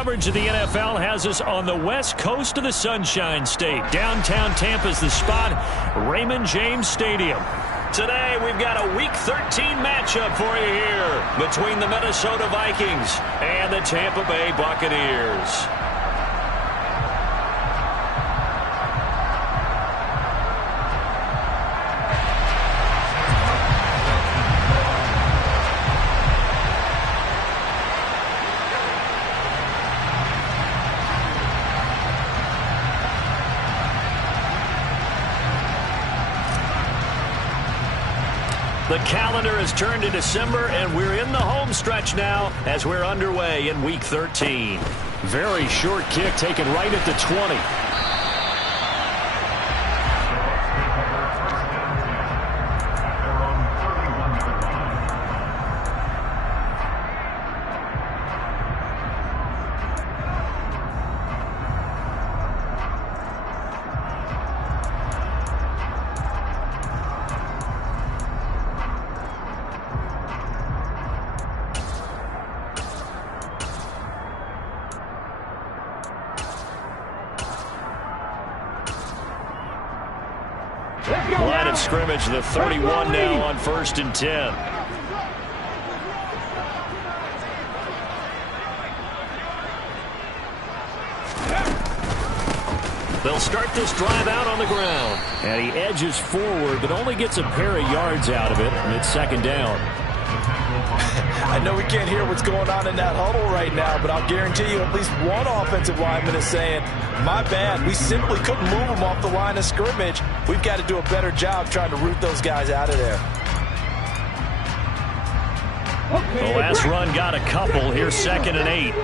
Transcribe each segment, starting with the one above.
Coverage of the NFL has us on the west coast of the Sunshine State. Downtown Tampa's the spot, Raymond James Stadium. Today, we've got a Week 13 matchup for you here between the Minnesota Vikings and the Tampa Bay Buccaneers. The calendar has turned to December, and we're in the home stretch now as we're underway in Week 13. Very short kick taken right at the 20. Line of scrimmage, the 31 now on 1st and 10. They'll start this drive out on the ground. And he edges forward, but only gets a pair of yards out of it, and it's 2nd down. I know we can't hear what's going on in that huddle right now, but I'll guarantee you at least one offensive lineman is saying, my bad, we simply couldn't move them off the line of scrimmage. We've got to do a better job trying to root those guys out of there. The last run got a couple. Here's 2nd and 8.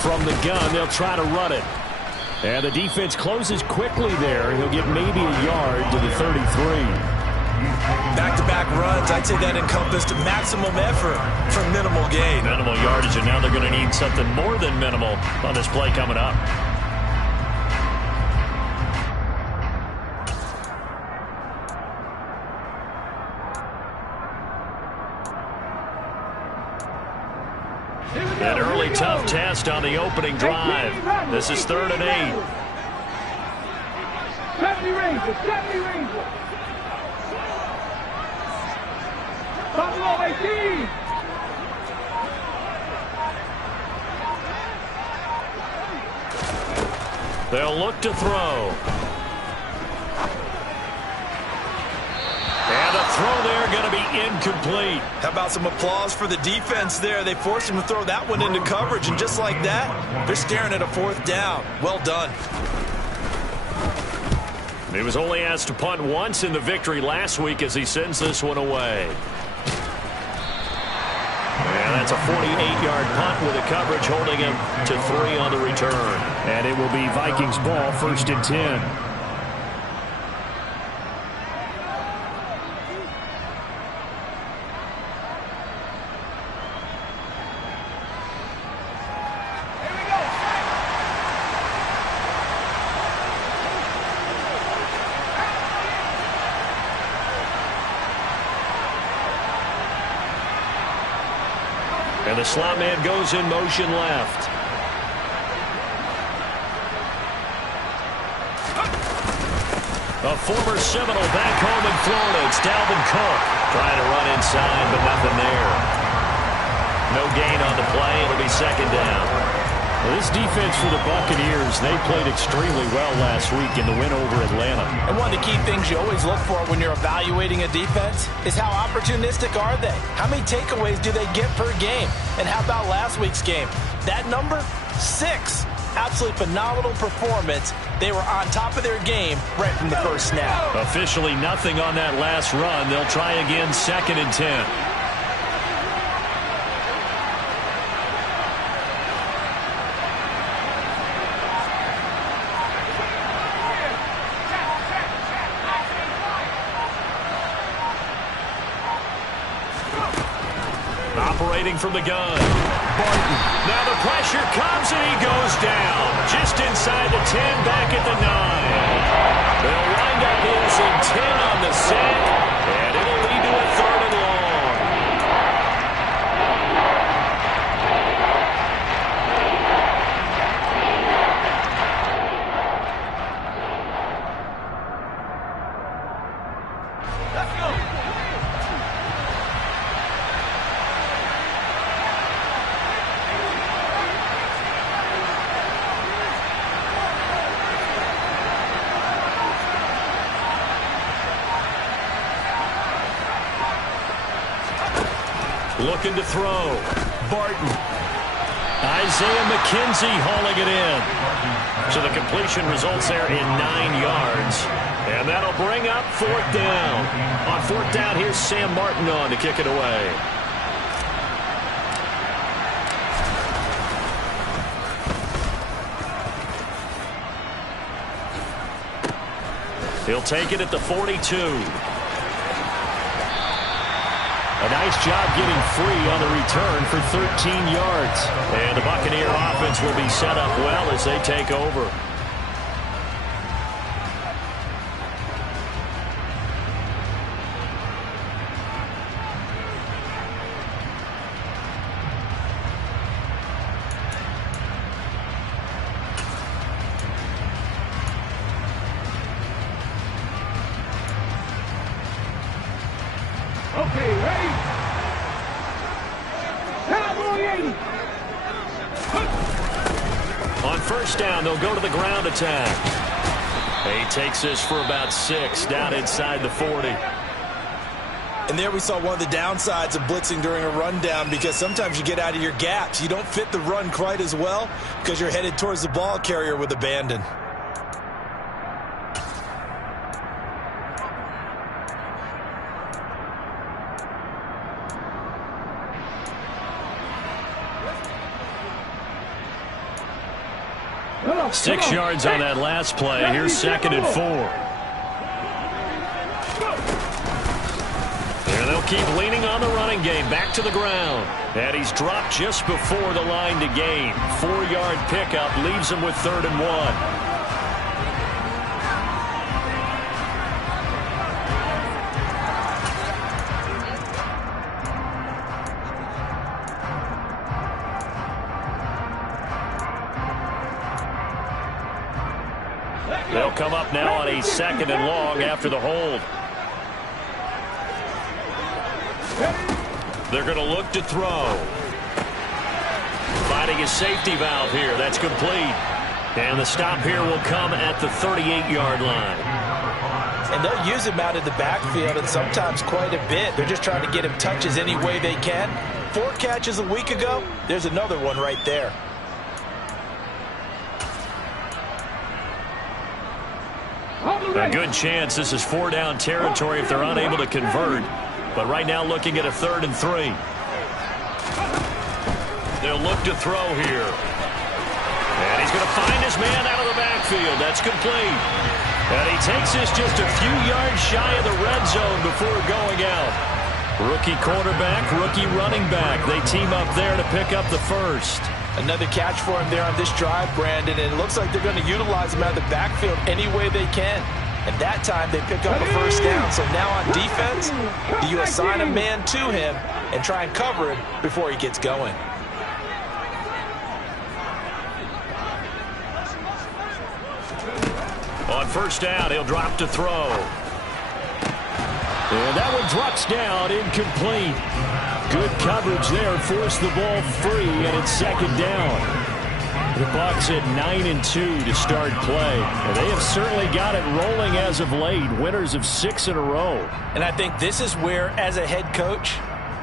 From the gun, they'll try to run it. And the defense closes quickly there. He'll get maybe a yard to the 33. Back-to-back runs, I'd say that encompassed maximum effort for minimal gain. Minimal yardage, and now they're going to need something more than minimal on this play coming up. An early tough test on the opening drive. This is 3rd and 8. 70 Rangers, 70 Rangers. Buffalo 18. They'll look to throw. And a throw there going to be incomplete. How about some applause for the defense there? They forced him to throw that one into coverage, and just like that, they're staring at a 4th down. Well done. He was only asked to punt once in the victory last week as he sends this one away. And that's a 48-yard punt with a coverage holding him to 3 on the return. And it will be Vikings ball, 1st and 10. And the slot man goes in motion left. A former Seminole back home in Florida. It's Dalvin Cook trying to run inside, but nothing there. No gain on the play. It'll be 2nd down. Well, this defense for the Buccaneers, they played extremely well last week in the win over Atlanta. And one of the key things you always look for when you're evaluating a defense is how opportunistic are they? How many takeaways do they get per game? And how about last week's game? That number, 6. Absolutely phenomenal performance. They were on top of their game right from the first snap. Officially nothing on that last run. They'll try again, 2nd and 10. Operating from the gun. Barton. Now the pressure comes and he goes down. Just inside the 10, back at the 9. They'll wind up losing 10 on the sack, and it'll Looking to throw. Barton. Isaiah McKenzie hauling it in. So the completion results there in 9 yards. And that'll bring up 4th down. On 4th down, here's Sam Martin on to kick it away. He'll take it at the 42. A nice job getting free on the return for 13 yards. And the Buccaneer offense will be set up well as they take over. Okay, ready? Cowboy 80. On 1st down, they'll go to the ground attack. He takes this for about 6 down inside the 40. And there we saw one of the downsides of blitzing during a rundown, because sometimes you get out of your gaps. You don't fit the run quite as well because you're headed towards the ball carrier with abandon. Come on, 6 yards on that last play. Here's 2nd and 4. And they'll keep leaning on the running game. Back to the ground. And he's dropped just before the line to gain. 4-yard pickup leaves him with 3rd and 1. They'll come up now on a 2nd and long after the hold. They're going to look to throw. Finding a safety valve here. That's complete. And the stop here will come at the 38-yard line. And they'll use him out in the backfield, and sometimes quite a bit. They're just trying to get him touches any way they can. 4 catches a week ago. There's another one right there. A good chance this is 4-down territory if they're unable to convert. But right now looking at a 3rd and 3. They'll look to throw here. And he's going to find his man out of the backfield. That's complete. And he takes this just a few yards shy of the red zone before going out. Rookie quarterback, rookie running back. They team up there to pick up the 1st. Another catch for him there on this drive, Brandon, and it looks like they're going to utilize him out of the backfield any way they can. And that time they pick up a 1st down. So now on defense, do you assign a man to him and try and cover him before he gets going? On 1st down, he'll drop to throw. And that one drops down, incomplete. Good coverage there, forced the ball free, and it's 2nd down. The Bucs at 9-2 to start play. And they have certainly got it rolling as of late. Winners of 6 in a row. And I think this is where, as a head coach,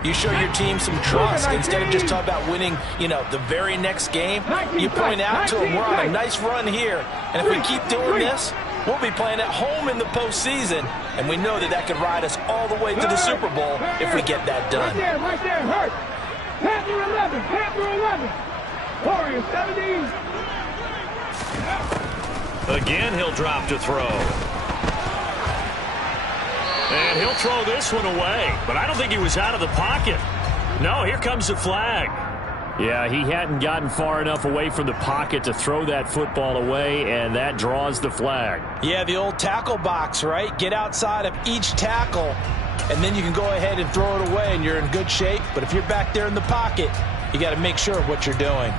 you show your team some trust. Instead of just talking about winning, the very next game, you point out to them, we're on a nice run here. And if we keep doing this, we'll be playing at home in the postseason. And we know that could ride us all the way to the Super Bowl if we get that done. Right there, hurt. Panther 11, Panther 11. Warriors 17. Again, he'll drop to throw. And he'll throw this one away. But I don't think he was out of the pocket. No, here comes the flag. Yeah, he hadn't gotten far enough away from the pocket to throw that football away, and that draws the flag. Yeah, the old tackle box, right? Get outside of each tackle, and then you can go ahead and throw it away, and you're in good shape. But if you're back there in the pocket, you got to make sure of what you're doing.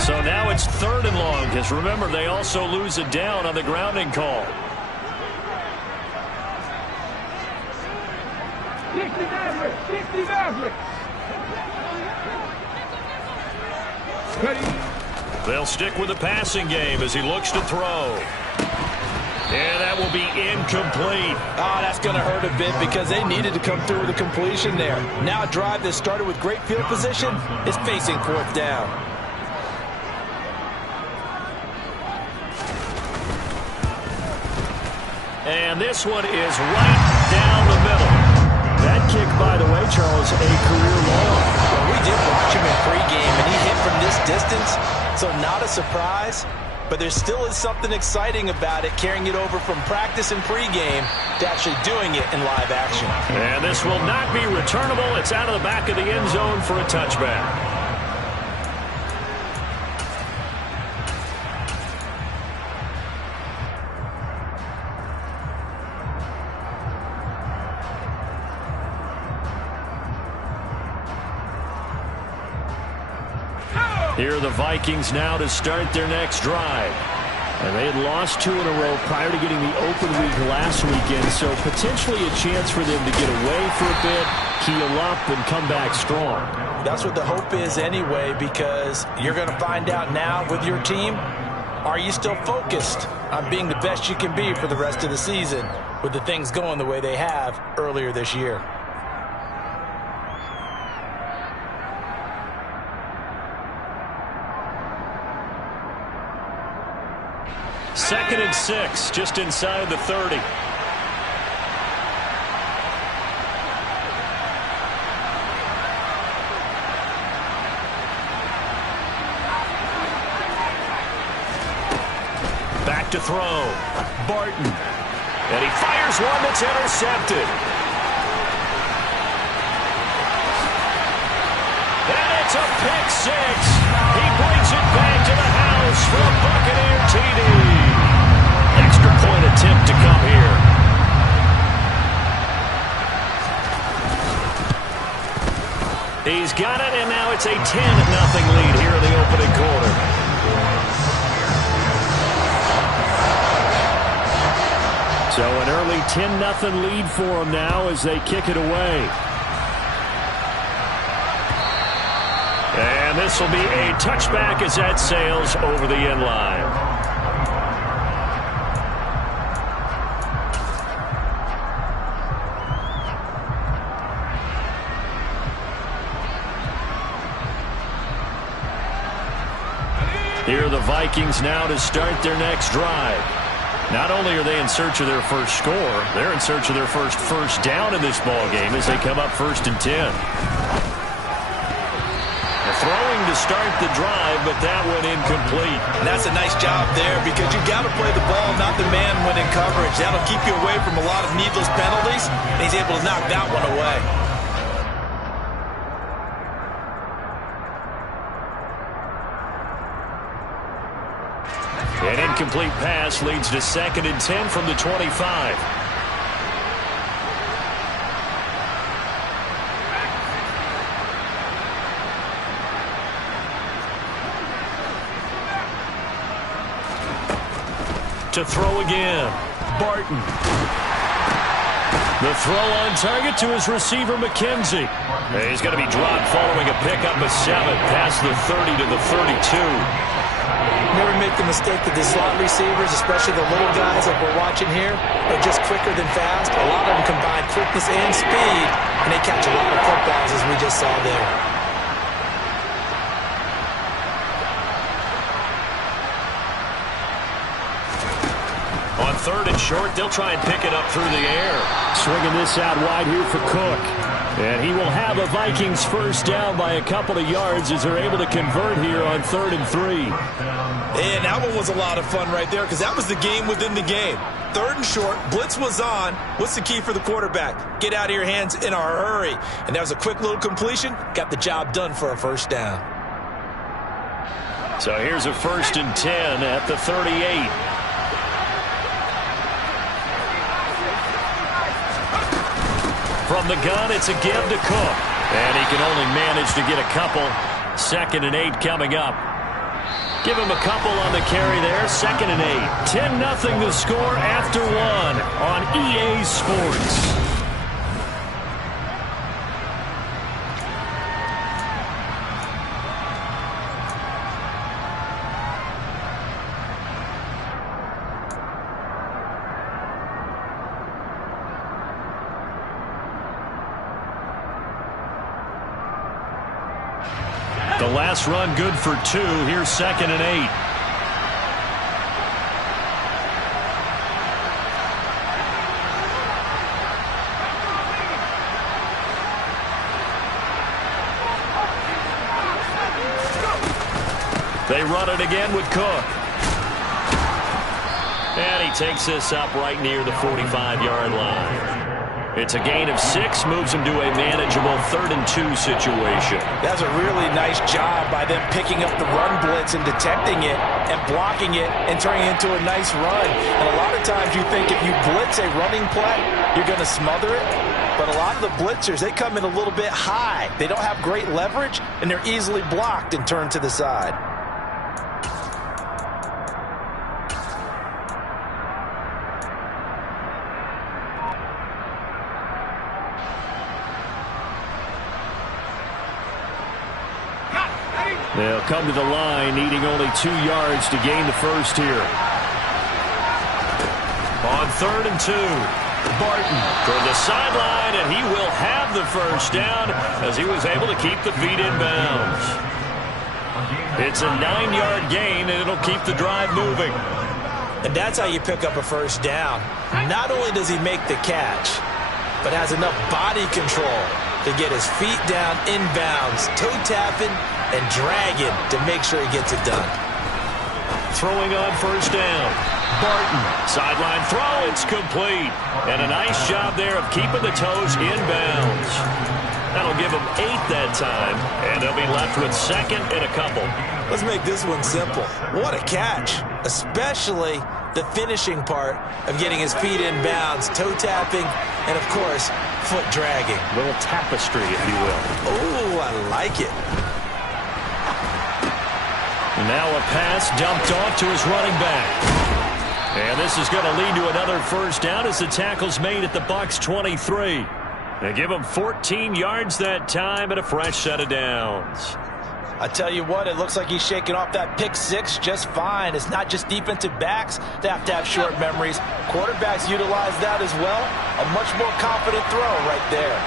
So now it's 3rd and long, because remember, they also lose it down on the grounding call. 60 Maverick, 60 Maverick. Ready. They'll stick with the passing game as he looks to throw. And that will be incomplete. Oh, that's going to hurt a bit because they needed to come through with a completion there. Now a drive that started with great field position is facing fourth down. And this one is right down the middle. That kick, by the way, Charles, a career long. Well, we did watch him in pregame, and he hit from this distance, so not a surprise. But there still is something exciting about it, carrying it over from practice and pregame to actually doing it in live action. And this will not be returnable. It's out of the back of the end zone for a touchback. Here are the Vikings now to start their next drive. And they had lost 2 in a row prior to getting the open week last weekend, so potentially a chance for them to get away for a bit, heal up, and come back strong. That's what the hope is anyway, because you're going to find out now with your team, are you still focused on being the best you can be for the rest of the season with the things going the way they have earlier this year? Second and 6, just inside the 30. Back to throw. Barton. And he fires one that's intercepted. And it's a pick 6. He brings it back to the house for a Buccaneer TD. Extra point attempt to come here. He's got it, and now it's a 10-0 lead here in the opening quarter. So an early 10-0 lead for them now as they kick it away. And this will be a touchback as that sails over the end line. Here are the Vikings now to start their next drive. Not only are they in search of their first score, they're in search of their first down in this ball game as they come up 1st and 10. They're throwing to start the drive, but that one incomplete. And that's a nice job there because you got to play the ball, not the man when in coverage. That'll keep you away from a lot of needless penalties, and he's able to knock that one away. An incomplete pass leads to 2nd and 10 from the 25. To throw again. Barton. The throw on target to his receiver, McKenzie. He's going to be dropped following a pickup of 7 past the 30 to the 32. Never make the mistake that the slot receivers, especially the little guys like we're watching here, are just quicker than fast. A lot of them combine quickness and speed, and they catch a lot of footballs, as we just saw there. On 3rd and short, they'll try and pick it up through the air. Swinging this out wide here for Cook. And he will have a Vikings first down by a couple of yards as they're able to convert here on 3rd and 3. And that one was a lot of fun right there because that was the game within the game. 3rd and short, blitz was on. What's the key for the quarterback? Get out of your hands in a hurry. And that was a quick little completion. Got the job done for a first down. So here's a 1st and 10 at the 38. From the gun, it's a give to Cook. And he can only manage to get a couple. 2nd and 8 coming up. Give him a couple on the carry there. 2nd and 8. 10-0 the score after 1 on EA Sports. The last run good for 2. Here's 2nd and 8. They run it again with Cook. And he takes this up right near the 45-yard line. It's a gain of 6, moves him to a manageable 3rd and 2 situation. That's a really nice job by them picking up the run blitz and detecting it and blocking it and turning it into a nice run. And a lot of times you think if you blitz a running play, you're going to smother it. But a lot of the blitzers, they come in a little bit high. They don't have great leverage, and they're easily blocked and turned to the side. They'll come to the line, needing only 2 yards to gain the first here. On 3rd and 2, Barton toward the sideline, and he will have the first down as he was able to keep the feet in bounds. It's a 9-yard gain, and it'll keep the drive moving. And that's how you pick up a first down. Not only does he make the catch, but has enough body control to get his feet down inbounds, toe tapping and dragging to make sure he gets it done. Throwing on first down. Barton, sideline throw, it's complete. And a nice job there of keeping the toes inbounds. That'll give him 8 that time, and they'll be left with 2nd and a couple. Let's make this one simple. What a catch, especially the finishing part of getting his feet in bounds, toe tapping, and of course, foot dragging. A little tapestry, if you will. Oh, I like it. Now a pass dumped off to his running back. And this is going to lead to another first down as the tackle's made at the Bucs 23. They give him 14 yards that time and a fresh set of downs. I tell you what, it looks like he's shaking off that pick 6 just fine. It's not just defensive backs that have to have short memories. Quarterbacks utilize that as well. A much more confident throw right there.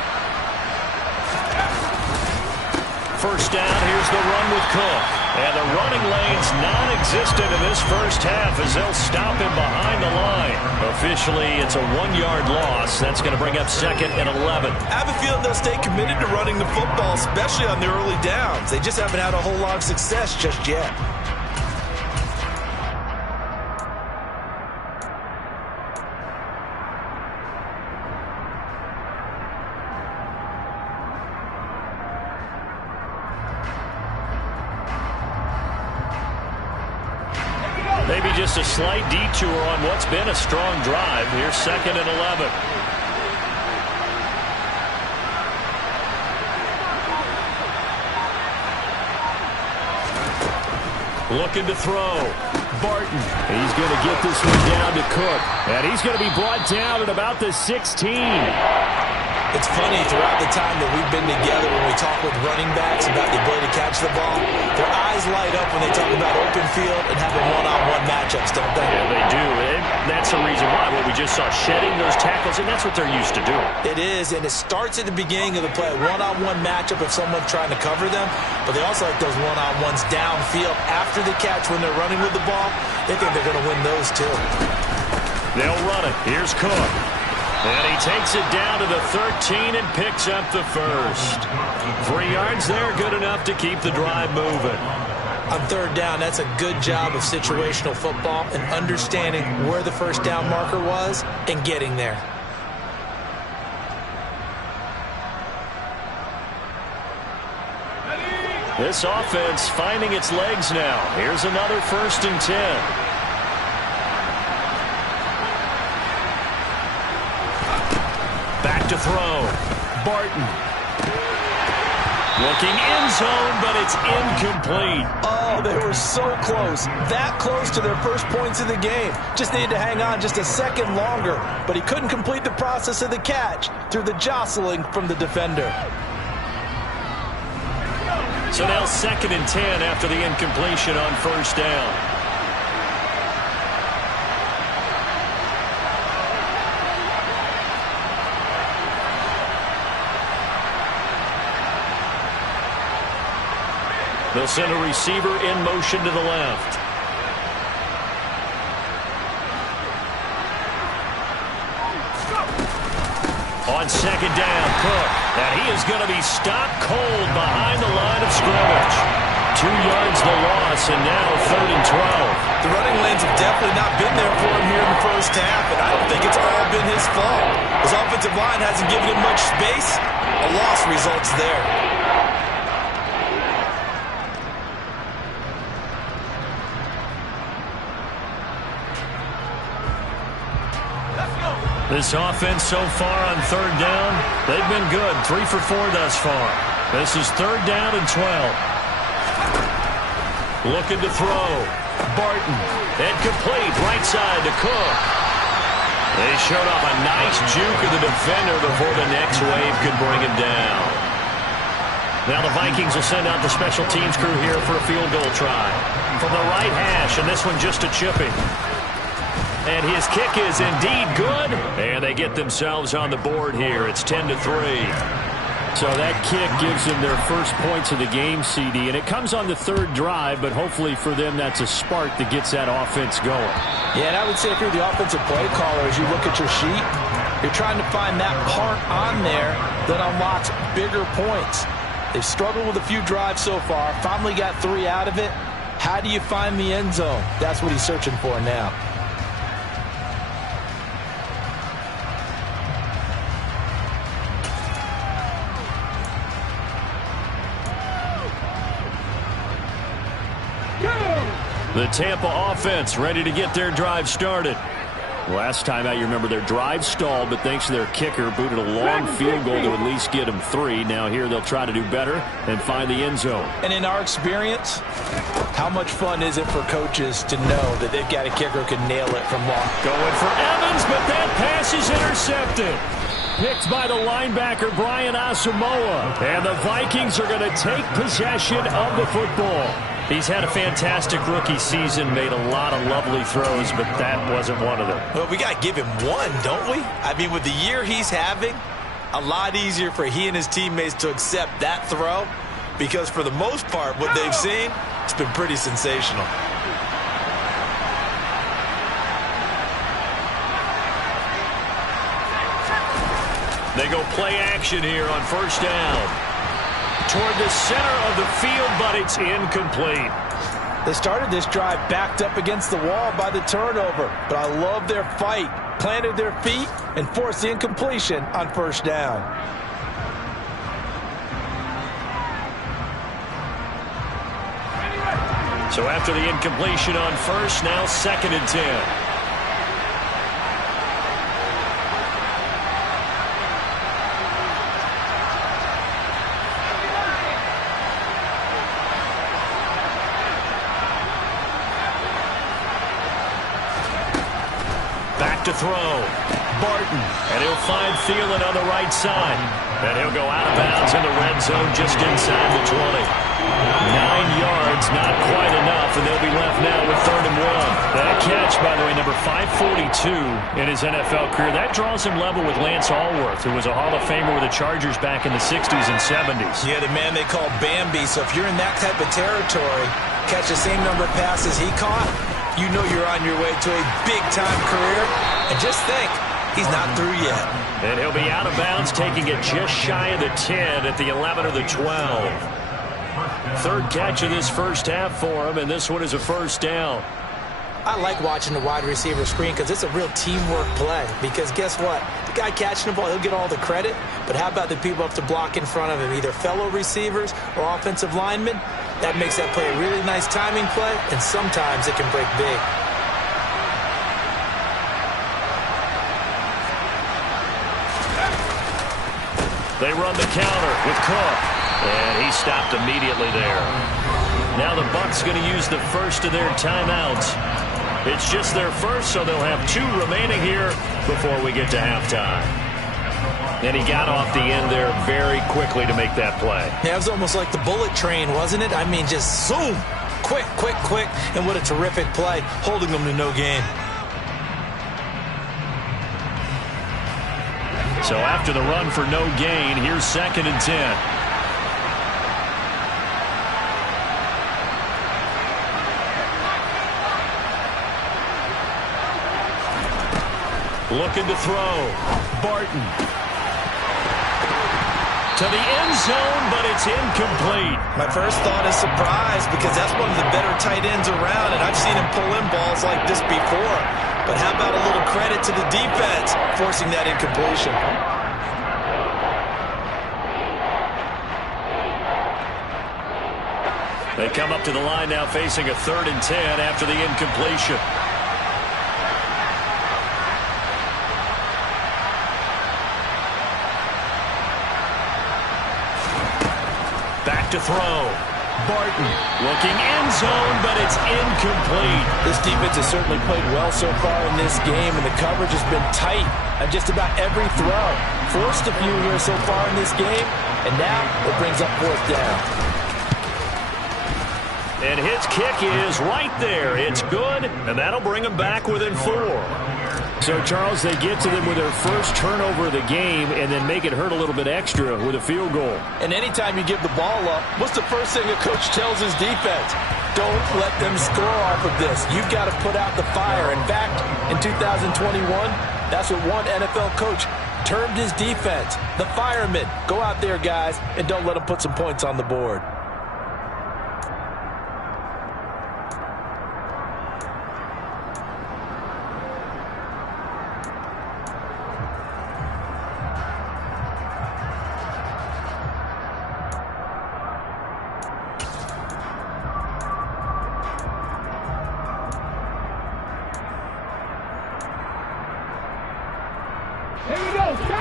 First down, here's the run with Cook. And the running lane's non-existent in this first half as they'll stop him behind the line. Officially, it's a 1-yard loss. That's going to bring up 2nd and 11. I have a feeling they'll stay committed to running the football, especially on the early downs. They just haven't had a whole lot of success just yet. Maybe just a slight detour on what's been a strong drive. Here's 2nd and 11. Looking to throw. Barton. He's going to get this one down to Cook. And he's going to be brought down at about the 16. It's funny, throughout the time that we've been together, when we talk with running backs about the ability to catch the ball, their eyes light up when they talk about open field and having one-on-one matchups, don't they? Yeah, they do. And that's the reason why. Well, we just saw shedding those tackles, and that's what they're used to doing. It is, and it starts at the beginning of the play. One-on-one matchup if someone's trying to cover them, but they also like those one-on-ones downfield after the catch when they're running with the ball. They think they're going to win those too. They'll run it. Here's Cook. And he takes it down to the 13 and picks up the first. 3 yards there, good enough to keep the drive moving. On 3rd down, that's a good job of situational football and understanding where the first down marker was and getting there. This offense finding its legs now. Here's another 1st and 10. Back to throw. Barton. Looking end zone, but it's incomplete. Oh, they were so close. That close to their first points of the game. Just needed to hang on just a second longer, but he couldn't complete the process of the catch through the jostling from the defender. So now 2nd and 10 after the incompletion on first down. They'll send a receiver in motion to the left. On second down, Cook. And he is going to be stopped cold behind the line of scrimmage. 2 yards the loss, and now 3rd and 12. The running lanes have definitely not been there for him here in the first half, and I don't think it's all been his fault. His offensive line hasn't given him much space. A loss results there. This offense so far on 3rd down, they've been good. 3 for 4 thus far. This is 3rd down and 12. Looking to throw. Barton. Incomplete. Right side to Cook. They showed off a nice juke of the defender before the next wave could bring him down. Now the Vikings will send out the special teams crew here for a field goal try. From the right hash, and this one just a chipping. And his kick is indeed good. And they get themselves on the board here. It's 10-3. So that kick gives them their first points of the game, CD. And it comes on the 3rd drive, but hopefully for them that's a spark that gets that offense going. Yeah, and I would say if you're the offensive play caller, as you look at your sheet, you're trying to find that part on there that unlocks bigger points. They've struggled with a few drives so far. Finally got 3 out of it. How do you find the end zone? That's what he's searching for now. The Tampa offense ready to get their drive started. Last time out, you remember their drive stalled, but thanks to their kicker, booted a long field goal to at least get them 3. Now here they'll try to do better and find the end zone. And in our experience, how much fun is it for coaches to know that they've got a kicker who can nail it from long? Going for Evans, but that pass is intercepted. Picked by the linebacker, Brian Asamoah. And the Vikings are going to take possession of the football. He's had a fantastic rookie season, made a lot of lovely throws, but that wasn't one of them. Well, we got to give him one, don't we? I mean, with the year he's having, a lot easier for he and his teammates to accept that throw because for the most part, what they've seen, it's been pretty sensational. They go play action here on 1st down. Toward the center of the field, but it's incomplete. They started this drive backed up against the wall by the turnover, but I love their fight. Planted their feet and forced the incompletion on 1st down. So after the incompletion on 1st, now 2nd and 10. To throw. Barton. And he'll find Thielen on the right side. And he'll go out of bounds in the red zone just inside the 20. 9 yards, not quite enough, and they'll be left now with 3rd and 1. That catch, by the way, number 542 in his NFL career. That draws him level with Lance Allworth, who was a Hall of Famer with the Chargers back in the 60s and 70s. Yeah, the man they call Bambi. So if you're in that type of territory, catch the same number of passes he caught, you know you're on your way to a big-time career. And just think, he's not through yet. And he'll be out of bounds, taking it just shy of the 10 at the 11 or the 12. 3rd catch of this first half for him, and this one is a 1st down. I like watching the wide receiver screen because it's a real teamwork play. Because guess what? The guy catching the ball, he'll get all the credit. But how about the people up to block in front of him, either fellow receivers or offensive linemen? That makes that play a really nice timing play, and sometimes it can break big. They run the counter with Cook, and he stopped immediately there. Now the Bucs going to use the first of their timeouts. It's just their first, so they'll have 2 remaining here before we get to halftime. And he got off the end there very quickly to make that play. Yeah, it was almost like the bullet train, wasn't it? I mean, just zoom. Quick, quick, quick. And what a terrific play, holding them to no gain. So after the run for no gain, here's 2nd and 10. Looking to throw. Barton. To the end zone, but it's incomplete. My first thought is surprise because that's one of the better tight ends around, and I've seen him pull in balls like this before. But how about a little credit to the defense forcing that incompletion? They come up to the line now facing a 3rd and 10 after the incompletion. Back to throw. Barton looking end zone, but it's incomplete. This defense has certainly played well so far in this game, and the coverage has been tight on just about every throw. Forced a few here so far in this game, and now it brings up 4th down. And his kick is right there. It's good, and that'll bring them back within 4. So, Charles, they get to them with their first turnover of the game and then make it hurt a little bit extra with a field goal. And anytime you give the ball up, what's the first thing a coach tells his defense? Don't let them score off of this. You've got to put out the fire. In fact, in 2021, that's what one NFL coach termed his defense, the firemen. Go out there, guys, and don't let them put some points on the board.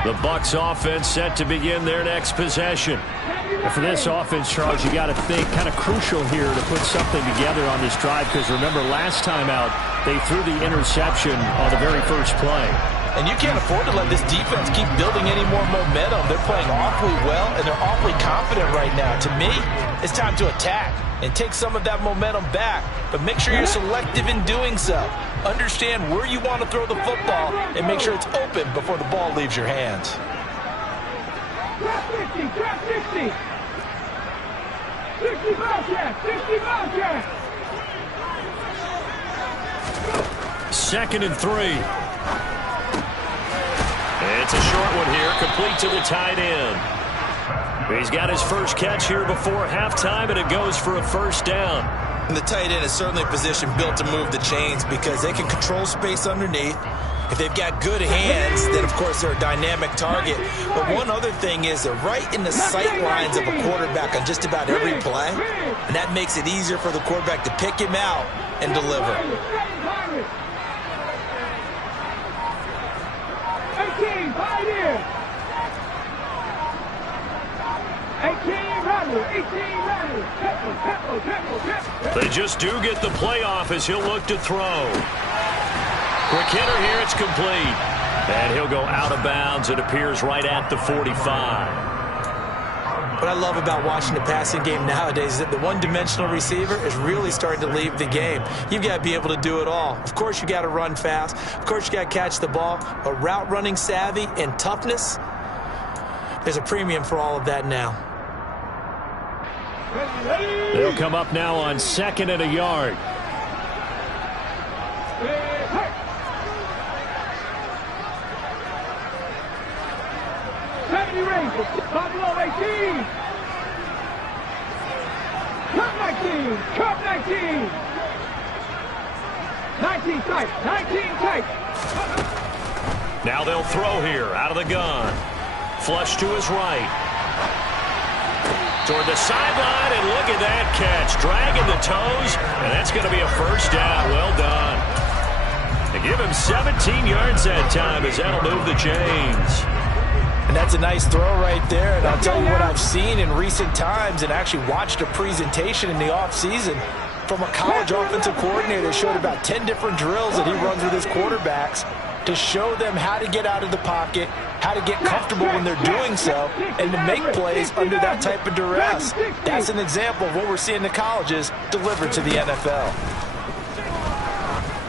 The Bucs offense set to begin their next possession. And for this offense, Charles, you got to think kind of crucial here to put something together on this drive because remember last time out they threw the interception on the very first play. And you can't afford to let this defense keep building any more momentum. They're playing awfully well, and they're awfully confident right now. To me, it's time to attack and take some of that momentum back, but make sure you're selective in doing so. Understand where you want to throw the football and make sure it's open before the ball leaves your hands. Drop 50, drop 60. 60 Bobcats, 60 Bobcats. 2nd and 3. It's a short one here, complete to the tight end. He's got his first catch here before halftime, and it goes for a 1st down. And the tight end is certainly a position built to move the chains because they can control space underneath. If they've got good hands, then, of course, they're a dynamic target. But one other thing is they're right in the sight lines of a quarterback on just about every play, and that makes it easier for the quarterback to pick him out and deliver. 18, 5 years. 18 runners, 18 runners. They just do get the playoff as he'll look to throw. Quick hitter here, it's complete. And he'll go out of bounds. It appears right at the 45. What I love about watching the passing game nowadays is that the one-dimensional receiver is really starting to leave the game. You've got to be able to do it all. Of course, you got to run fast. Of course, you got to catch the ball. But route running savvy and toughness, there's a premium for all of that now. They'll come up now on 2nd and a yard. Buffalo 18. Cup 19. Cup 19. 19 tight. 19 tight. Now they'll throw here out of the gun. Flush to his right. Toward the sideline, and look at that catch. Dragging the toes, and that's going to be a 1st down. Well done. They give him 17 yards that time as that'll move the chains. And that's a nice throw right there. And I'll tell you what I've seen in recent times and actually watched a presentation in the offseason from a college offensive coordinator that showed about 10 different drills that he runs with his quarterbacks to show them how to get out of the pocket, how to get comfortable when they're doing so, and to make plays under that type of duress. That's an example of what we're seeing in the colleges delivered to the NFL.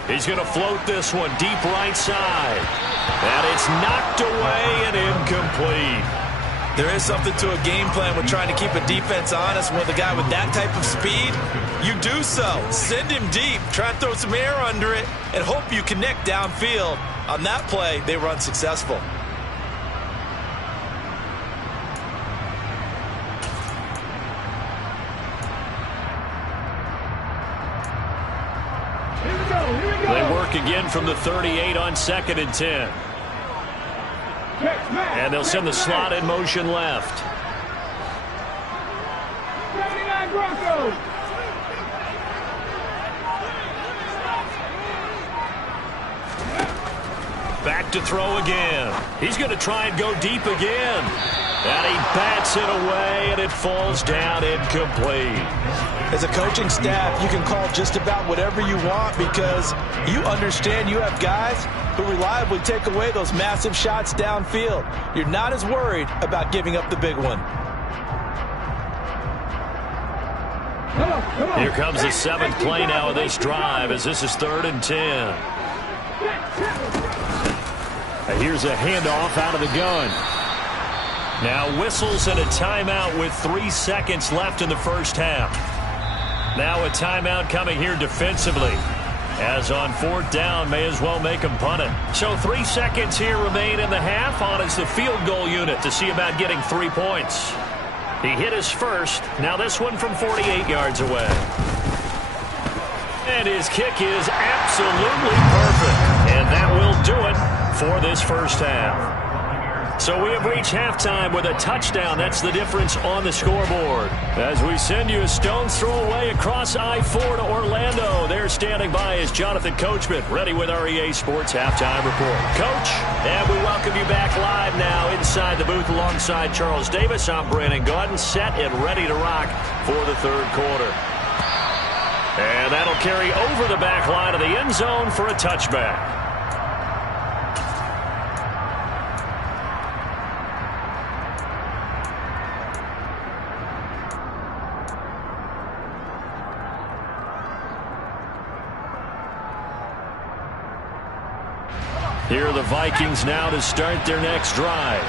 He's going to float this one deep right side. And it's knocked away and incomplete. There is something to a game plan with trying to keep a defense honest with a guy with that type of speed. You do so. Send him deep. Try and throw some air under it and hope you connect downfield. On that play, they run successful. They work again from the 38 on 2nd and 10. And they'll send the slot in motion left. 79 Broncos. Back to throw again. He's going to try and go deep again. And he bats it away, and it falls down incomplete. As a coaching staff, you can call just about whatever you want because you understand you have guys who reliably take away those massive shots downfield. You're not as worried about giving up the big one. Here comes the 7th play now of this drive as this is 3rd and 10. Here's a handoff out of the gun. Now whistles and a timeout with 3 seconds left in the first half. Now a timeout coming here defensively. As on 4th down, may as well make them punt it. So 3 seconds here remain in the half. On is the field goal unit to see about getting 3 points. He hit his first. Now this one from 48 yards away. And his kick is absolutely perfect. And that will do it for this first half. So we have reached halftime with a touchdown. That's the difference on the scoreboard. As we send you a stone's throw away across I-4 to Orlando. There standing by is Jonathan Coachman, ready with our EA Sports Halftime Report. Coach, and we welcome you back live now inside the booth alongside Charles Davis. I'm Brandon Gaudin, set and ready to rock for the 3rd quarter. And that'll carry over the back line of the end zone for a touchback. Here are the Vikings now to start their next drive.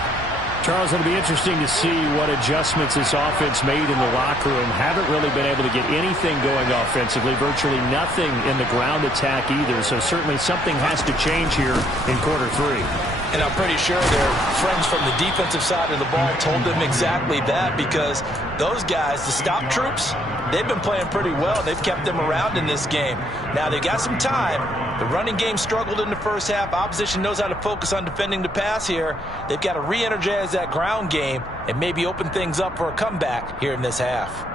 Charles, it'll be interesting to see what adjustments this offense made in the locker room. Haven't really been able to get anything going offensively, virtually nothing in the ground attack either. So certainly something has to change here in quarter 3. And I'm pretty sure their friends from the defensive side of the ball told them exactly that because those guys, the stop troops, they've been playing pretty well. They've kept them around in this game. Now, they've got some time. The running game struggled in the first half. Opposition knows how to focus on defending the pass here. They've got to re-energize that ground game and maybe open things up for a comeback here in this half.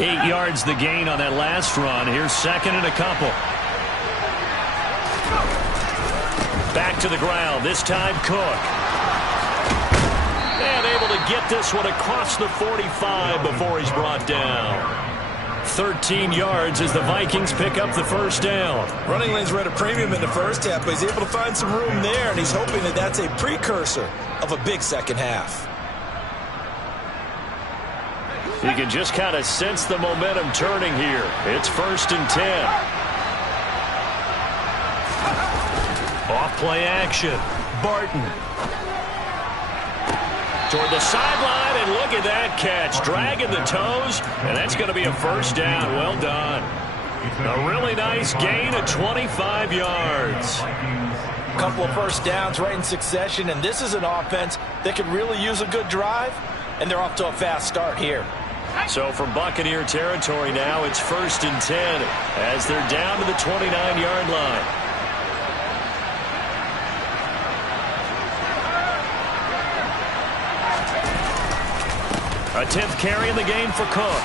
Eight yards the gain on that last run. Here's 2nd and a couple. Back to the ground. This time Cook. And able to get this one across the 45 before he's brought down. 13 yards as the Vikings pick up the first down. Running lanes were at a premium in the first half, but he's able to find some room there, and he's hoping that that's a precursor of a big second half. You can just kind of sense the momentum turning here. It's 1st and 10. Off play action. Barton. Toward the sideline, and look at that catch. Dragging the toes, and that's going to be a first down. Well done. A really nice gain of 25 yards. A couple of first downs right in succession, and this is an offense that could really use a good drive, and they're off to a fast start here. So from Buccaneer territory now, it's 1st and 10 as they're down to the 29-yard line. A 10th carry in the game for Cook.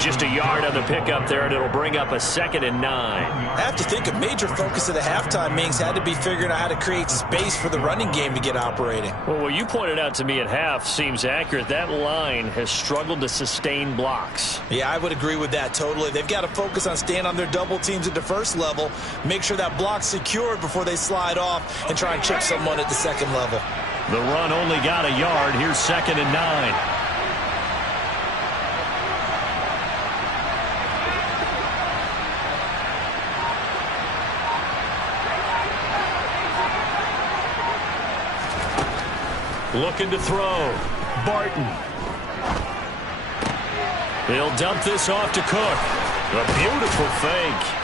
Just a yard on the pickup there, and it'll bring up a 2nd and 9. I have to think a major focus of the halftime meetings had to be figuring out how to create space for the running game to get operating. Well, what you pointed out to me at half seems accurate. That line has struggled to sustain blocks. Yeah, I would agree with that totally. They've got to focus on staying on their double teams at the first level, make sure that block's secured before they slide off and try and chip someone at the second level. The run only got a yard. Here's 2nd and 9. Looking to throw. Barton. He'll dump this off to Cook. A beautiful fake.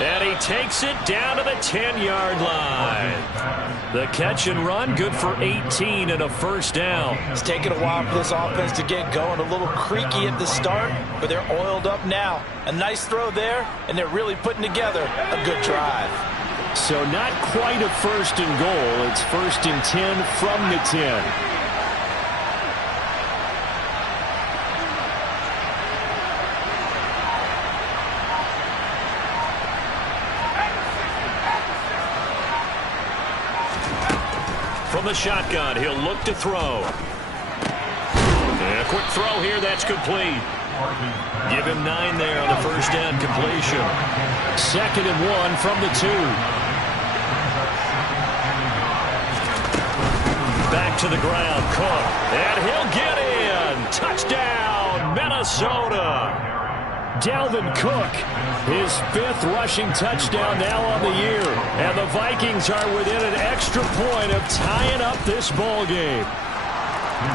And he takes it down to the 10-yard line. The catch and run, good for 18 and a first down. It's taken a while for this offense to get going. A little creaky at the start, but they're oiled up now. A nice throw there, and they're really putting together a good drive. So not quite a first and goal. It's first and 10 from the 10. From the shotgun, he'll look to throw. And a quick throw here, that's complete. Give him 9 there on the first down completion. 2nd and 1 from the 2. Back to the ground, Cook. And he'll get in. Touchdown, Minnesota. Dalvin Cook, his 5th rushing touchdown now on the year. And the Vikings are within an extra point of tying up this ball game.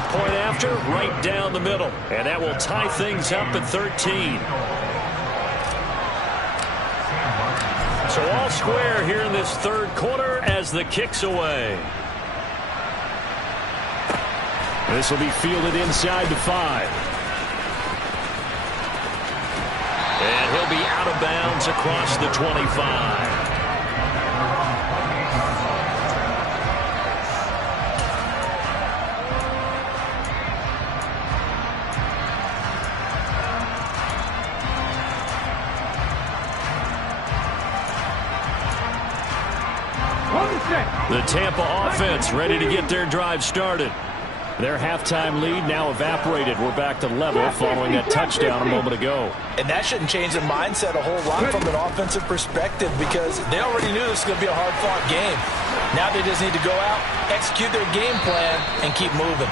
Point after, right down the middle. And that will tie things up at 13. So all square here in this third quarter as the kick's away. This will be fielded inside the 5. And he'll be out of bounds across the 25. The Tampa offense ready to get their drive started. Their halftime lead now evaporated. We're back to level following that touchdown a moment ago. And that shouldn't change the mindset a whole lot from an offensive perspective because they already knew this was going to be a hard-fought game. Now they just need to go out, execute their game plan, and keep moving.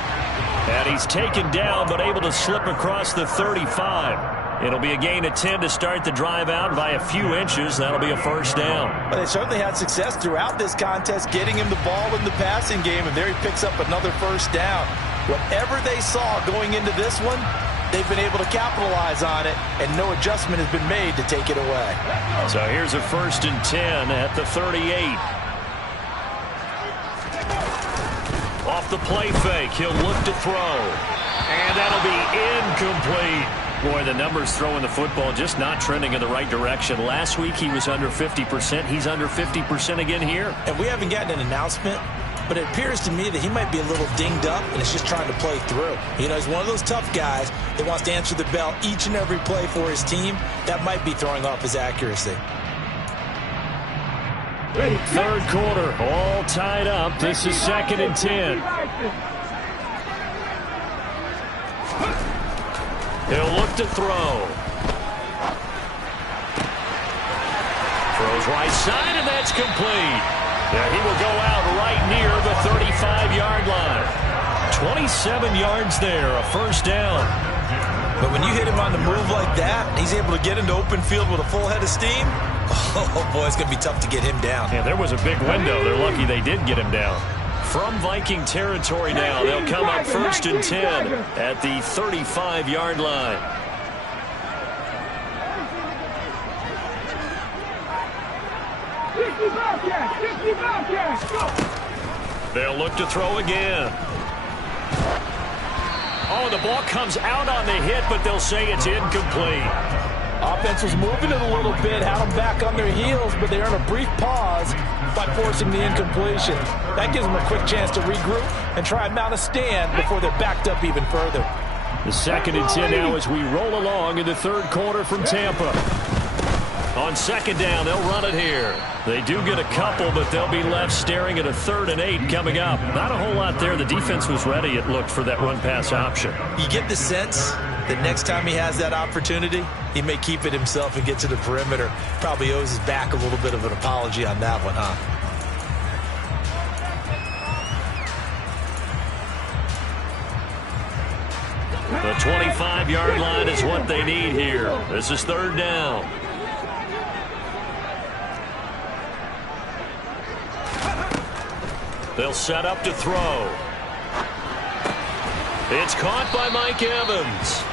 And he's taken down but able to slip across the 35. It'll be a gain of 10 to start the drive out by a few inches. That'll be a first down. Well, they certainly had success throughout this contest getting him the ball in the passing game, and there he picks up another first down. Whatever they saw going into this one, they've been able to capitalize on it, and no adjustment has been made to take it away. So here's a first and 10 at the 38. Off the play fake, he'll look to throw. And that'll be incomplete. Boy, the numbers throwing the football just not trending in the right direction. Last week he was under 50%. He's under 50% again here. And we haven't gotten an announcement, but it appears to me that he might be a little dinged up and is just trying to play through. You know, he's one of those tough guys that wants to answer the bell each and every play for his team. That might be throwing off his accuracy. Third quarter, all tied up. This is 2nd and 10. He'll look to throw. Throws right side, and that's complete. Yeah, he will go out right near the 35-yard line. 27 yards there, a first down. But when you hit him on the move like that, he's able to get into open field with a full head of steam. Oh, boy, it's going to be tough to get him down. Yeah, there was a big window. They're lucky they did get him down. From Viking territory now, they'll come up first and 10 at the 35-yard line. They'll look to throw again. Oh, the ball comes out on the hit, but they'll say it's incomplete. Offense was moving it a little bit, had them back on their heels, but they earn a brief pause by forcing the incompletion. That gives them a quick chance to regroup and try and mount a stand before they're backed up even further. The 2nd and 10 now as we roll along in the third quarter from Tampa. On 2nd down, they'll run it here. They do get a couple, but they'll be left staring at a 3rd and 8 coming up. Not a whole lot there. The defense was ready, it looked, for that run-pass option. You get the sense that next time he has that opportunity, he may keep it himself and get to the perimeter. Probably owes his back a little bit of an apology on that one, huh? The 25-yard line is what they need here. This is 3rd down. They'll set up to throw. It's caught by Mike Evans.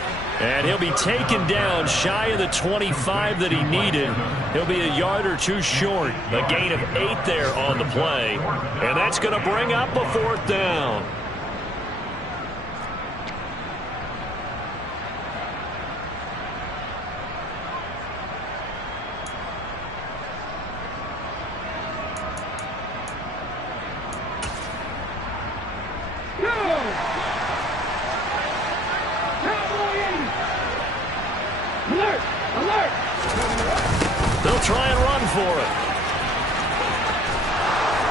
And he'll be taken down shy of the 25 that he needed. He'll be a yard or two short. A gain of 8 there on the play. And that's going to bring up a 4th down. They'll try and run for it.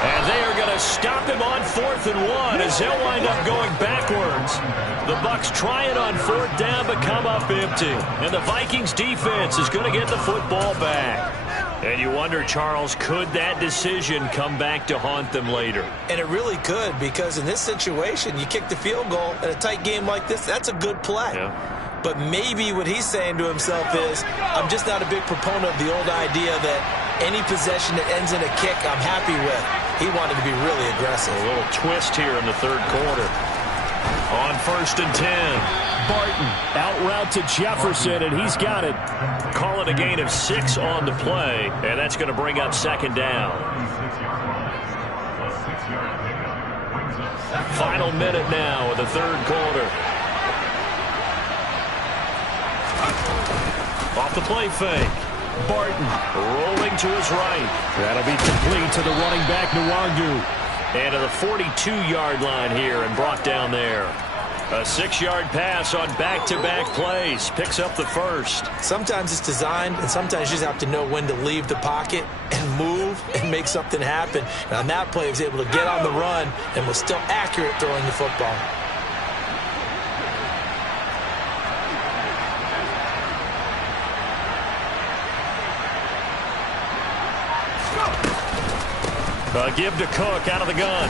And they are going to stop him on 4th and 1 as he'll wind up going backwards. The Bucs try it on 4th down but come up empty. And the Vikings defense is going to get the football back. And you wonder, Charles, could that decision come back to haunt them later? And it really could, because in this situation, you kick the field goal in a tight game like this, that's a good play. Yeah. But maybe what he's saying to himself is, I'm just not a big proponent of the old idea that any possession that ends in a kick I'm happy with. He wanted to be really aggressive. A little twist here in the 3rd quarter. On 1st and 10. Barton out route to Jefferson, and he's got it. Call it a gain of 6 on the play, and that's going to bring up 2nd down. Final minute now of the 3rd quarter. Off the play fake. Barton rolling to his right. That'll be complete to the running back, Nwangu. And to the 42-yard line here and brought down there. A 6-yard pass on back-to-back plays. Picks up the 1st. Sometimes it's designed, and sometimes you just have to know when to leave the pocket and move and make something happen. And on that play, he was able to get on the run and was still accurate throwing the football. Give to Cook out of the gun.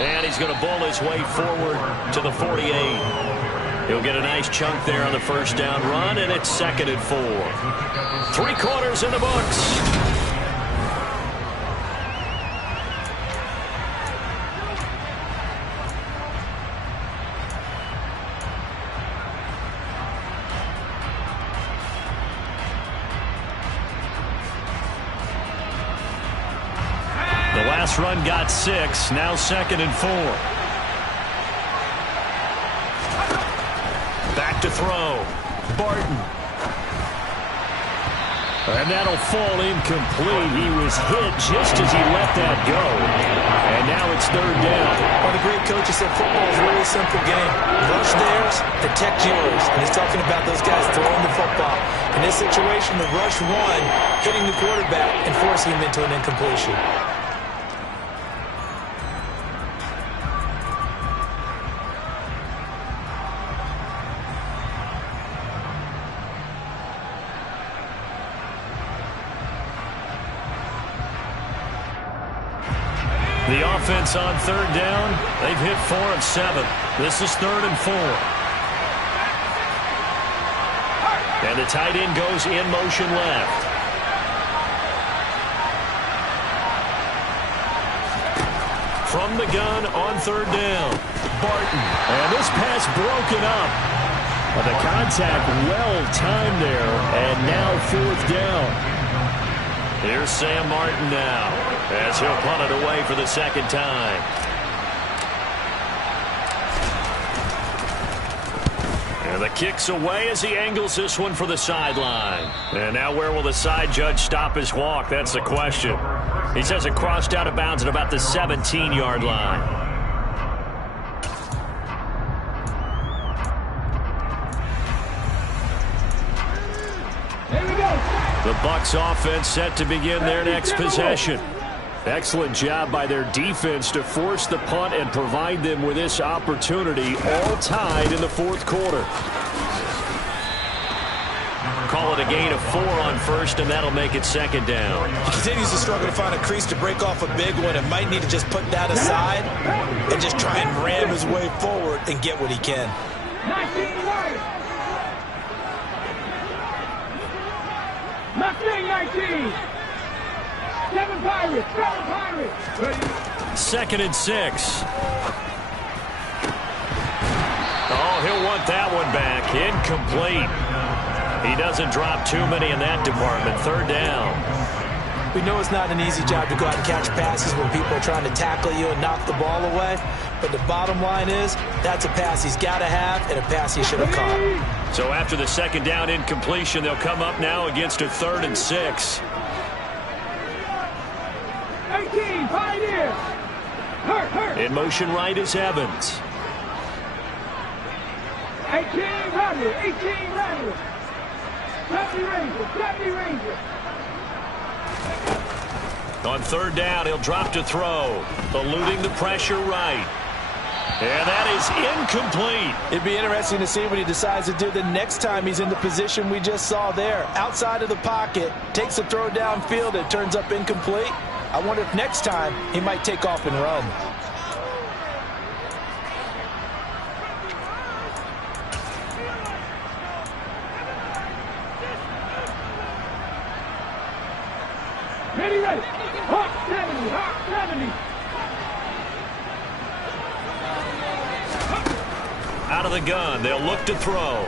And he's going to bull his way forward to the 48. He'll get a nice chunk there on the 1st down run, and it's 2nd and 4. 3 quarters in the books. Last run got 6. Now 2nd and 4. Back to throw. Barton. And that'll fall incomplete. He was hit just as he let that go. And now it's 3rd down. One of the great coaches said football is a really simple game. Rush theirs, protect yours. And he's talking about those guys throwing the football. In this situation, the rush one, hitting the quarterback and forcing him into an incompletion. The offense on 3rd down, they've hit 4 of 7. This is 3rd and 4. And the tight end goes in motion left. From the gun on 3rd down, Barton. And this pass broken up. The contact well timed there, and now 4th down. Here's Sam Martin now, as he'll punt it away for the 2nd time. And the kick's away as he angles this one for the sideline. And now where will the side judge stop his walk? That's the question. He says it crossed out of bounds at about the 17-yard line. The Bucs offense set to begin their next possession. Excellent job by their defense to force the punt and provide them with this opportunity, all tied in the 4th quarter. Call it a gain of 4 on 1st, and that'll make it 2nd down. He continues to struggle to find a crease to break off a big one and might need to just put that aside and just try and ram his way forward and get what he can. 19. 7 Pirates. 2nd and 6. Oh, he'll want that one back. Incomplete. He doesn't drop too many in that department. Third down. We know it's not an easy job to go out and catch passes when people are trying to tackle you and knock the ball away. But the bottom line is, that's a pass he's got to have and a pass he should have caught. So after the second down incompletion, they'll come up now against a 3rd and 6. 18, Pioneers. Hurt. In motion right is Evans. 18, Rattler. 18, Rattler. 70 Rangers. On third down, he'll drop to throw. Eluding the pressure right. And that is incomplete. It'd be interesting to see what he decides to do the next time he's in the position we just saw there. Outside of the pocket, takes a throw downfield, it turns up incomplete. I wonder if next time he might take off and run. Ready. Hawk 70. Out of the gun, they'll look to throw.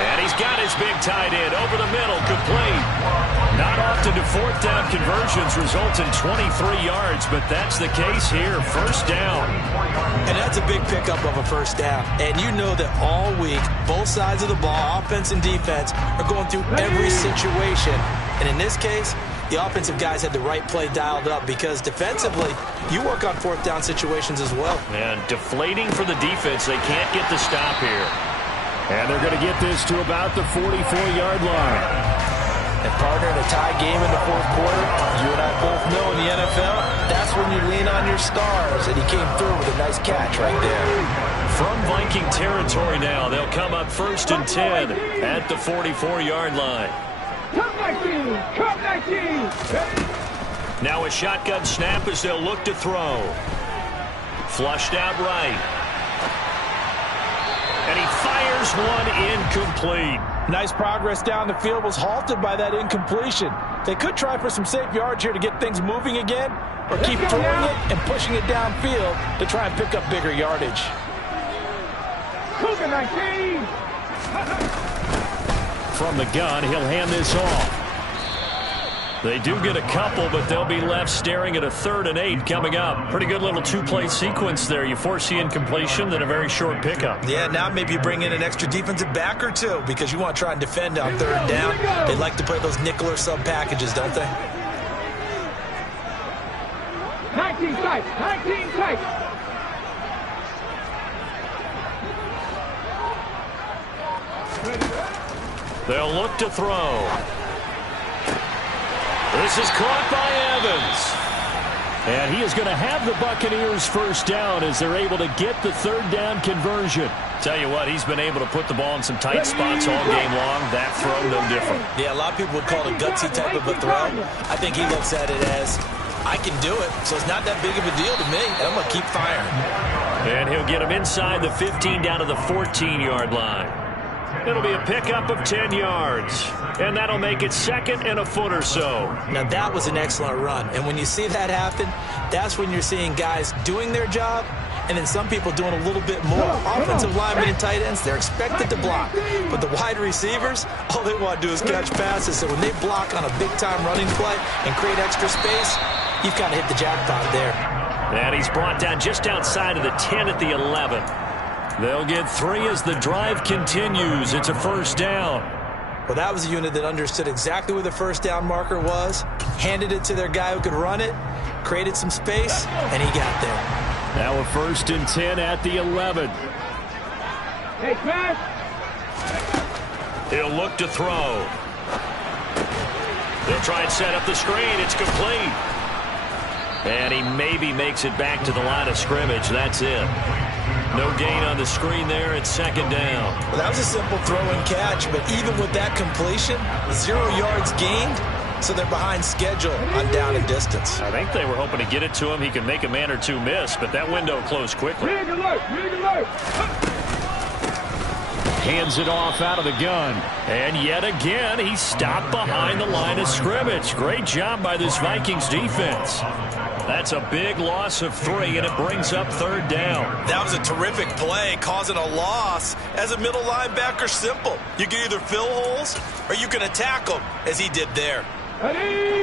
And he's got his big tight end over the middle, complete. Not often do 4th down conversions result in 23 yards, but that's the case here. First down. And that's a big pickup of a first down. And you know that all week, both sides of the ball, offense and defense, are going through every situation. And in this case, the offensive guys had the right play dialed up because defensively, you work on 4th down situations as well. And deflating for the defense. They can't get the stop here. And they're going to get this to about the 44-yard line. And partner, in a tie game in the 4th quarter, you and I both know in the NFL, that's when you lean on your stars. And he came through with a nice catch right there. From Viking territory now, they'll come up 1st and 10 at the 44-yard line. Come 19. Now a shotgun snap as they'll look to throw. Flushed out right. And he fires one incomplete. Nice progress down the field, was halted by that incompletion. They could try for some safe yards here to get things moving again, or keep throwing it and pushing it downfield to try and pick up bigger yardage. Cougar 19. From the gun, he'll hand this off. They do get a couple, but they'll be left staring at a 3rd and 8 coming up. Pretty good little 2-play sequence there. You force the incompletion, then a very short pickup. Yeah, now maybe you bring in an extra defensive back or two because you want to try and defend on 3rd down. They like to play those nickel or sub packages, don't they? 19 tight. They'll look to throw. This is caught by Evans. And he is going to have the Buccaneers first down as they're able to get the 3rd down conversion. Tell you what, he's been able to put the ball in some tight spots all game long. That throw, no different. Yeah, a lot of people would call it a gutsy type of a throw. I think he looks at it as, I can do it, so it's not that big of a deal to me, and I'm going to keep firing. And he'll get him inside the 15 down to the 14-yard line. It'll be a pickup of 10 yards. And that'll make it 2nd and a foot or so. Now, that was an excellent run. And when you see that happen, that's when you're seeing guys doing their job and then some people doing a little bit more. Offensive linemen and tight ends, they're expected to block. But the wide receivers, all they want to do is catch passes. So when they block on a big-time running play and create extra space, you've kind of hit the jackpot there. And he's brought down just outside of the 10 at the 11. They'll get 3 as the drive continues. It's a first down. Well, that was a unit that understood exactly where the first down marker was, handed it to their guy who could run it, created some space, and he got there. Now a 1st and 10 at the 11. Hey, pass. He'll look to throw. They'll try and set up the screen. It's complete. And he maybe makes it back to the line of scrimmage. That's it. No gain on the screen there. It's 2nd down. Well, that was a simple throw and catch, but even with that completion, 0 yards gained, so they're behind schedule on down and distance. I think they were hoping to get it to him. He could make a man or two miss, but that window closed quickly. Rig alert. Hands it off out of the gun. And yet again, he stopped behind the line of scrimmage. Great job by this Vikings defense. That's a big loss of 3, and it brings up 3rd down. That was a terrific play, causing a loss. As a middle linebacker, simple. You can either fill holes or you can attack them, as he did there.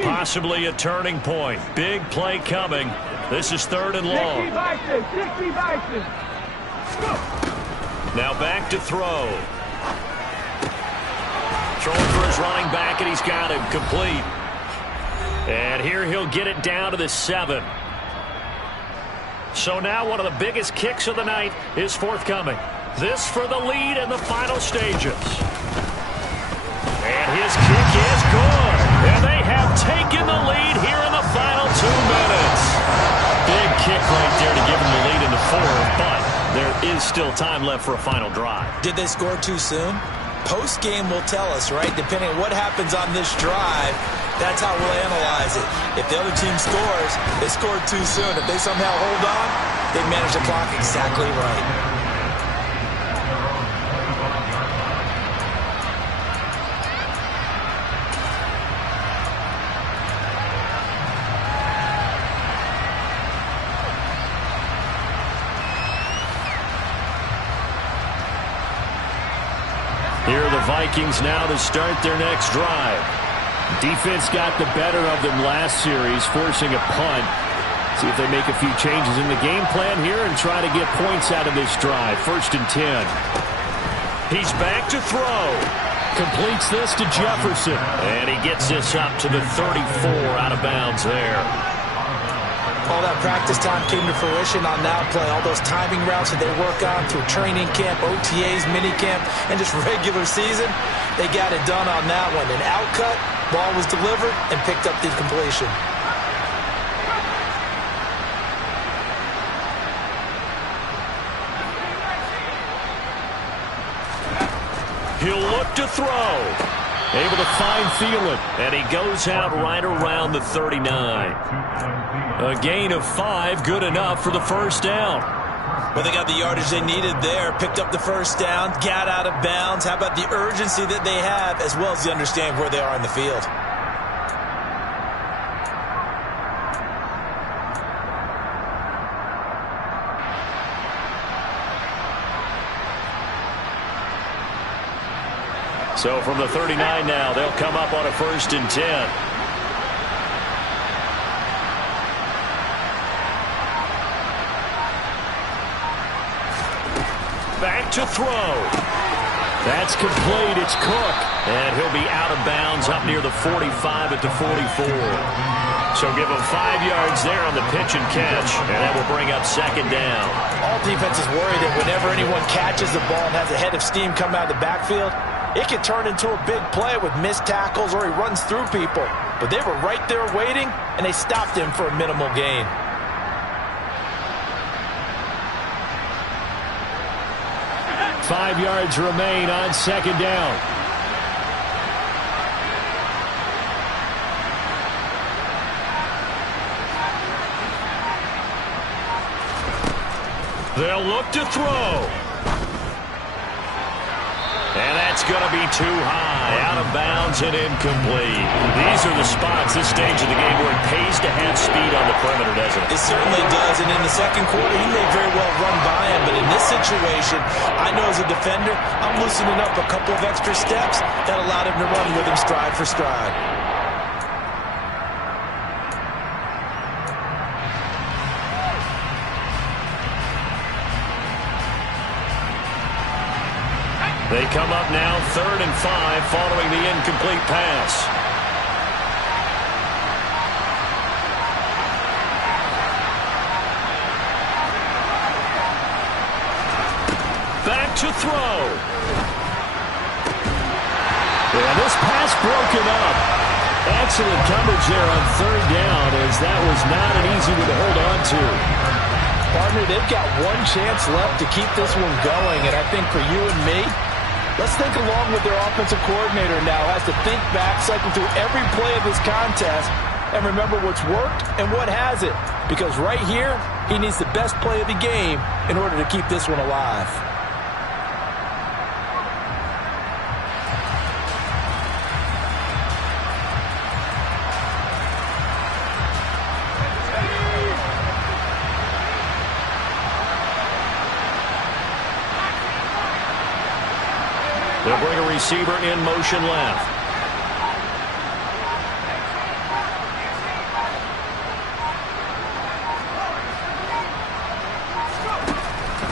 Possibly a turning point. Big play coming. This is 3rd and long. 60 Vikings. Now back to throw. Throwing for his running back, and he's got him complete. And here he'll get it down to the 7. So now one of the biggest kicks of the night is forthcoming. This for the lead in the final stages. And his kick is good. And they have taken the lead here in the final 2 minutes. Big kick right there to give him the lead in the 4th, but there is still time left for a final drive. Did they score too soon? Post-game will tell us, right? Depending on what happens on this drive, that's how we'll analyze it. If the other team scores, they scored too soon. If they somehow hold on, they manage the clock exactly right. Here are the Vikings now to start their next drive. Defense got the better of them last series, forcing a punt. See if they make a few changes in the game plan here and try to get points out of this drive. 1st and 10. He's back to throw. Completes this to Jefferson. And he gets this up to the 34, out of bounds there. All that practice time came to fruition on that play. All those timing routes that they work on through training camp, OTAs, minicamp, and just regular season, they got it done on that one. An outcut, ball was delivered, and picked up the completion. He'll look to throw. Able to find Thielen. And he goes out right around the 39. A gain of 5, good enough for the 1st down. Well, they got the yardage they needed there, picked up the 1st down, got out of bounds. How about the urgency that they have, as well as the understanding where they are in the field? So from the 39 now, they'll come up on a 1st and 10. Back to throw. That's complete. It's Cook. And he'll be out of bounds up near the 45 at the 44. So give him 5 yards there on the pitch and catch, and that will bring up 2nd down. All defenses worry that whenever anyone catches the ball and has a head of steam come out of the backfield, it can turn into a big play with missed tackles or he runs through people. But they were right there waiting, and they stopped him for a minimal gain. Five yards remain on 2nd down. They'll look to throw. And that's going to be too high, out of bounds and incomplete. These are the spots, this stage of the game, where it pays to have speed on the perimeter, doesn't it? It certainly does, and in the 2nd quarter, he may very well run by him, but in this situation, I know as a defender, I'm loosening up a couple of extra steps that allowed him to run with him stride for stride. They come up now 3rd and 5 following the incomplete pass. Back to throw. Yeah, this pass broken up. Excellent coverage there on 3rd down, as that was not an easy one to hold on to. Partner, they've got one chance left to keep this one going, and I think for you and me, let's think along with their offensive coordinator now. Has to think back, cycle through every play of this contest, and remember what's worked and what hasn't. Because right here, he needs the best play of the game in order to keep this one alive. receiver in motion left.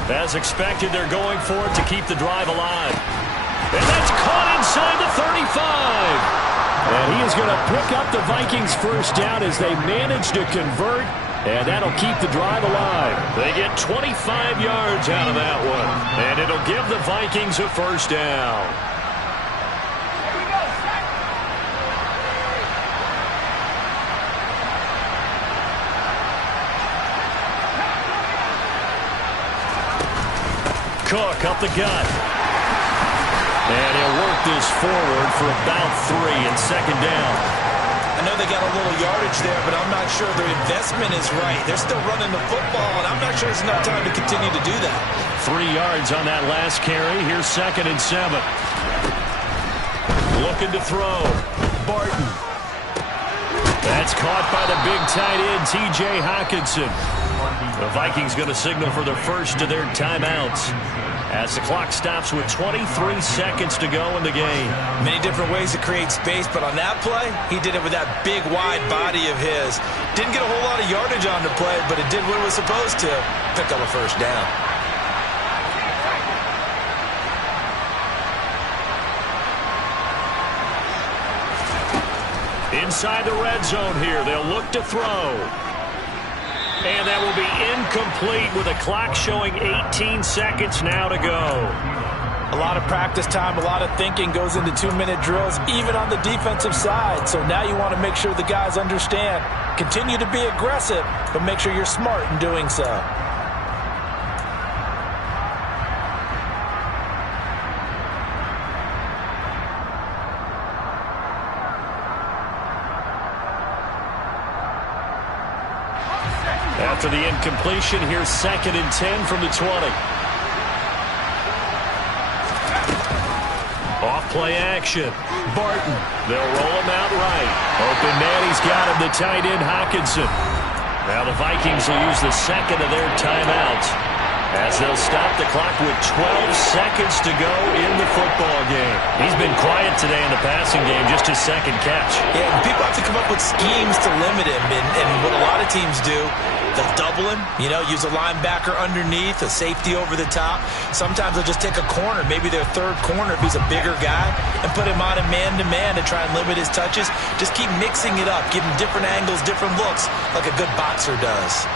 As expected, they're going for it to keep the drive alive. And that's caught inside the 35. And he is going to pick up the Vikings' first down as they manage to convert. And that'll keep the drive alive. They get 25 yards out of that one. And it'll give the Vikings a first down. Cook up the gut. And he'll work this forward for about 3 and second down. I know they got a little yardage there, but I'm not sure their investment is right. They're still running the football, and I'm not sure there's enough time to continue to do that. 3 yards on that last carry. Here's 2nd and 7. Looking to throw. Barton. That's caught by the big tight end, T.J. Hockenson. The Vikings going to signal for the first of their timeouts as the clock stops with 23 seconds to go in the game. Many different ways to create space, but on that play, he did it with that big, wide body of his. Didn't get a whole lot of yardage on the play, but it did what it was supposed to. Pick up a first down. Inside the red zone here, they'll look to throw. And that will be incomplete with a clock showing 18 seconds now to go. A lot of practice time, a lot of thinking goes into 2-minute drills, even on the defensive side. So now you want to make sure the guys understand. Continue to be aggressive, but make sure you're smart in doing so. After the incompletion, here's 2nd and 10 from the 20. Off play action. Barton. They'll roll him out right. Open man, he's got him, the tight end Hockenson. Now the Vikings will use the 2nd of their timeouts as they'll stop the clock with 12 seconds to go in the football game. He's been quiet today in the passing game, just his 2nd catch. Yeah, people have to come up with schemes to limit him, and what a lot of teams do, they'll double him, use a linebacker underneath, a safety over the top. Sometimes they'll just take a corner, maybe their 3rd corner if he's a bigger guy, and put him on a man-to-man to try and limit his touches. Just keep mixing it up, give him different angles, different looks, like a good boxer does.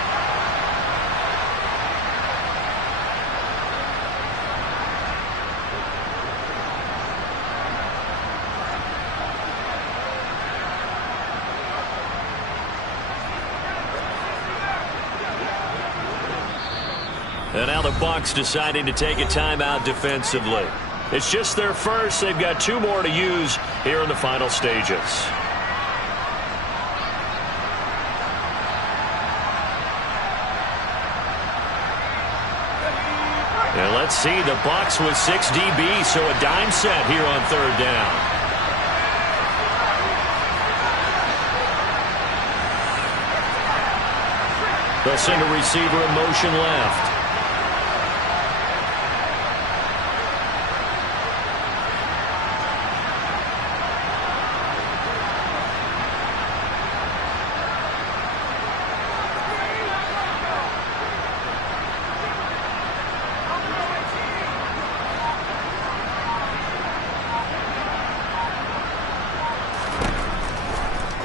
And now the Bucs deciding to take a timeout defensively. It's just their first. They've got 2 more to use here in the final stages. And let's see, the Bucs with 6 DBs, so a dime set here on 3rd down. They'll send a receiver in motion left.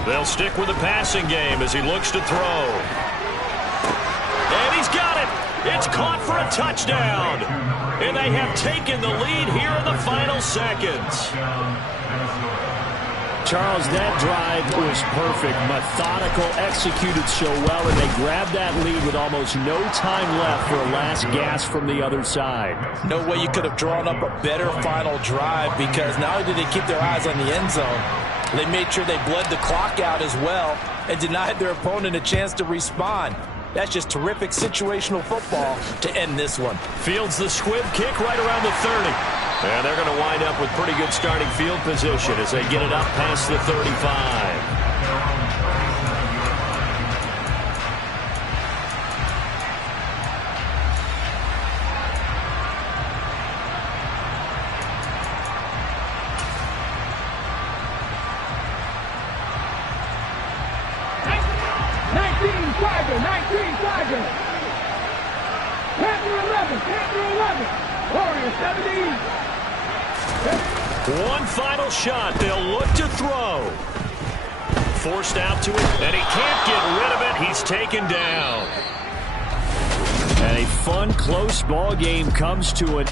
They'll stick with the passing game as he looks to throw. And he's got it. It's caught for a touchdown. And they have taken the lead here in the final seconds. Charles, that drive was perfect. Methodical, executed so well, and they grabbed that lead with almost no time left for a last gasp from the other side. No way you could have drawn up a better final drive, because not only did they keep their eyes on the end zone, they made sure they bled the clock out as well and denied their opponent a chance to respond. That's just terrific situational football to end this one. Fields the squib kick right around the 30. And they're going to wind up with pretty good starting field position as they get it up past the 35. Tiger, 19 Tiger. Panther 11, Panther 11. Warrior 17. One final shot. They'll look to throw. Forced out to it, and he can't get rid of it. He's taken down. And a fun, close ball game comes to an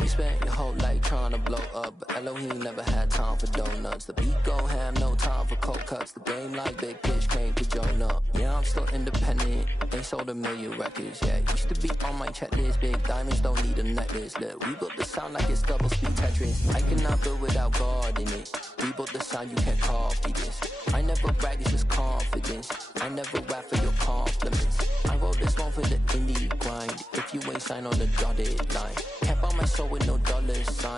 You spent your whole life trying to blow up, but Elohim never had time for donuts. The beat go ham, no time for cold cuts. The game like Big Fish came to join up. Yeah, I'm still independent. They sold 1 million records. Yeah, used to be on my checklist. Big diamonds don't need a necklace. Look, we built the sound like it's double speed Tetris. I cannot build without God in it. We built the sound, you can't copy this. I never brag, it's just confidence. I never rap for your compliments. I wrote this one for the indie grind. If you ain't signed on the dotted line, can't buy my soul with no dollar sign.